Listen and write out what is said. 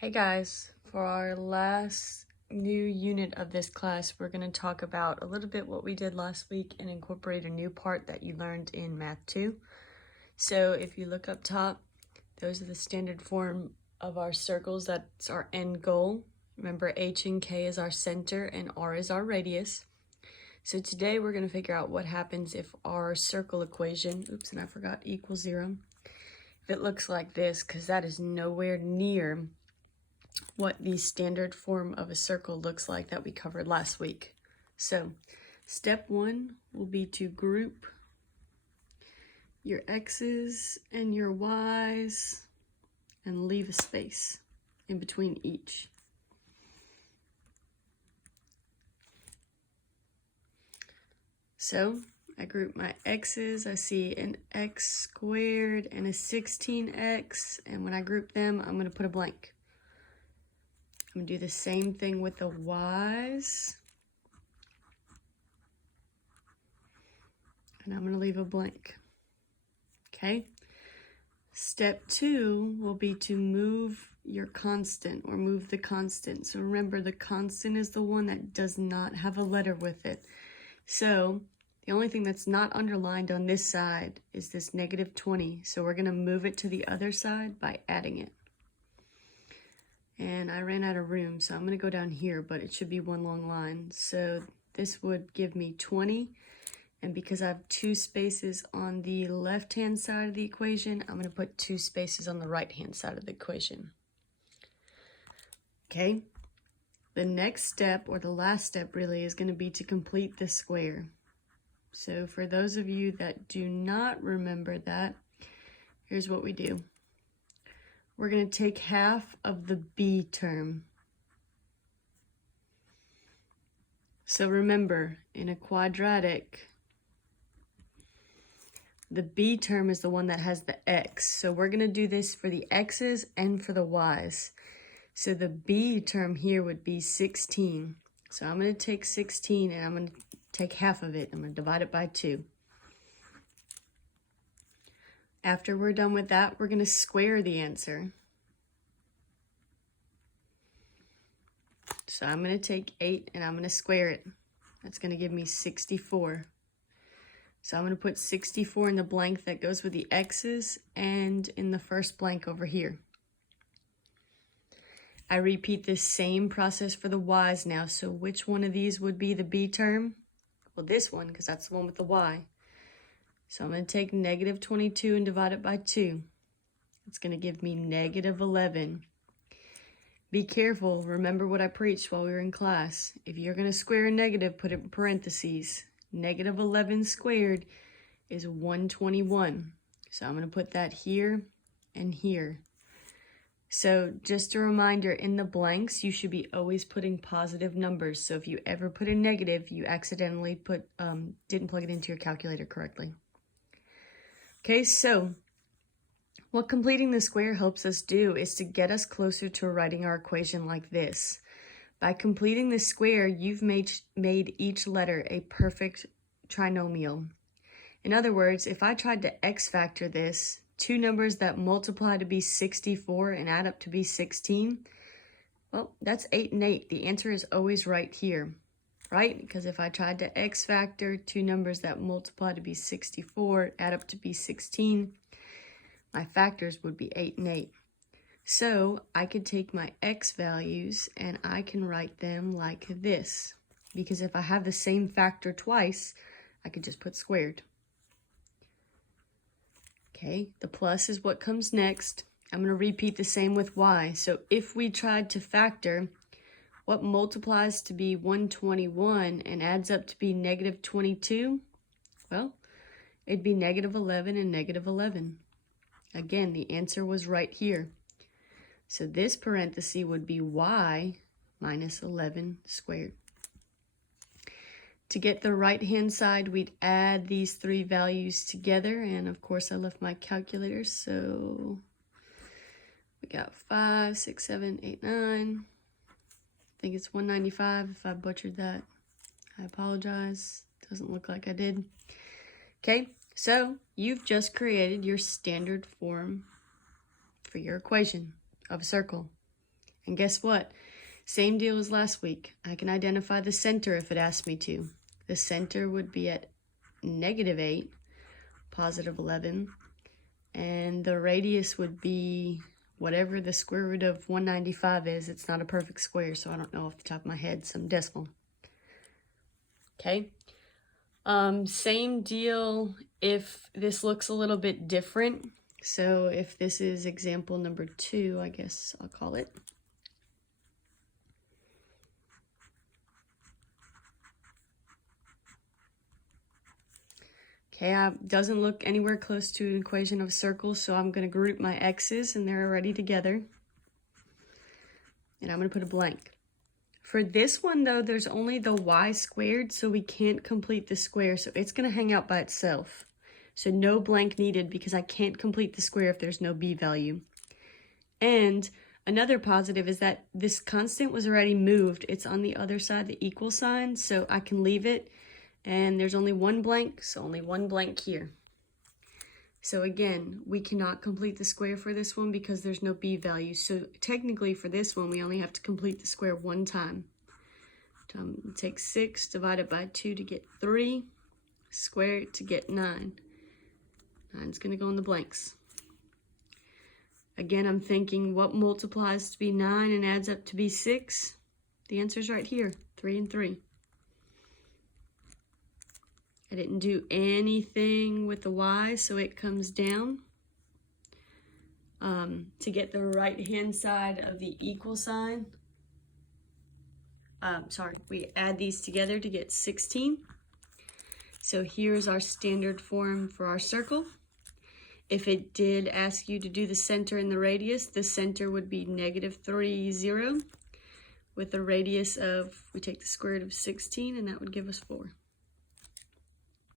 Hey guys, for our last new unit of this class, we're going to talk about a little bit what we did last week and incorporate a new part that you learned in Math 2. So if you look up top, those are the standard form of our circles. That's our end goal. Remember, H and K is our center and R is our radius. So today we're going to figure out what happens if our circle equation, and I forgot, equals 0. If it looks like this, because that is nowhere near what the standard form of a circle looks like that we covered last week. So step 1 will be to group your x's and your y's and leave a space in between each. So I group my x's. I see an x squared and a 16x, and when I group them, I'm going to put a blank. I'm going to do the same thing with the y's, and I'm going to leave a blank. Okay? Step 2 will be to move your constant, or move the constant. So remember, the constant is the one that does not have a letter with it. So the only thing that's not underlined on this side is this negative 20. So we're going to move it to the other side by adding it. And I ran out of room, so I'm going to go down here, but it should be one long line. So this would give me 20. And because I have 2 spaces on the left-hand side of the equation, I'm going to put 2 spaces on the right-hand side of the equation. Okay? The next step, or the last step really, is going to be to complete the square. So for those of you that do not remember that, here's what we do. We're going to take half of the b term. So remember, in a quadratic, the b term is the one that has the x. So we're going to do this for the x's and for the y's. So the b term here would be 16. So I'm going to take 16 and I'm going to take half of it. I'm going to divide it by 2. After we're done with that, we're going to square the answer. So I'm going to take 8 and I'm going to square it. That's going to give me 64. So I'm going to put 64 in the blank that goes with the x's and in the first blank over here. I repeat this same process for the y's now. So which one of these would be the b term? Well, this one, because that's the one with the y. So I'm going to take negative 22 and divide it by 2. It's going to give me negative 11. Be careful. Remember what I preached while we were in class. If you're going to square a negative, put it in parentheses. Negative 11 squared is 121. So I'm going to put that here and here. So just a reminder, in the blanks, you should be always putting positive numbers. So if you ever put a negative, you accidentally didn't plug it into your calculator correctly. Okay, so what completing the square helps us do is to get us closer to writing our equation like this. By completing the square, you've made each letter a perfect trinomial. In other words, if I tried to x factor this, 2 numbers that multiply to be 64 and add up to be 16, well, that's 8 and 8. The answer is always right here, right? Because if I tried to x factor 2 numbers that multiply to be 64, add up to be 16, my factors would be 8 and 8. So I could take my x values and I can write them like this. Because if I have the same factor twice, I could just put squared. Okay, the plus is what comes next. I'm going to repeat the same with y. So if we tried to factor what multiplies to be 121 and adds up to be negative 22, well, it'd be negative 11 and negative 11. Again, the answer was right here. So this parenthesis would be y minus 11 squared. To get the right-hand side, we'd add these 3 values together. And of course, I left my calculator. So we got 5, 6, 7, 8, 9. I think it's 195. If I butchered that, I apologize. Doesn't look like I did. Okay, so you've just created your standard form for your equation of a circle. And guess what? Same deal as last week. I can identify the center if it asks me to. The center would be at -8, +11, and the radius would be whatever the square root of 195 is. It's not a perfect square, so I don't know off the top of my head, some decimal. Okay. Same deal if this looks a little bit different. So if this is example number 2, I guess I'll call it. Okay, it doesn't look anywhere close to an equation of circles, so I'm going to group my x's and they're already together. And I'm going to put a blank. For this one, though, there's only the y squared, so we can't complete the square, so it's going to hang out by itself. So no blank needed because I can't complete the square if there's no b value. And another positive is that this constant was already moved. It's on the other side, the equal sign, so I can leave it. And there's only one blank, so only one blank here. So again, we cannot complete the square for this one because there's no b value. So technically for this one, we only have to complete the square one time. Take 6, divide it by 2 to get 3, square it to get 9. 9's going to go in the blanks. Again, I'm thinking what multiplies to be 9 and adds up to be 6? The answer's right here, 3 and 3. I didn't do anything with the y, so it comes down. To get the right-hand side of the equal sign, we add these together to get 16. So here's our standard form for our circle. If it did ask you to do the center and the radius, the center would be -3, 0, with a radius of, we take the square root of 16, and that would give us 4.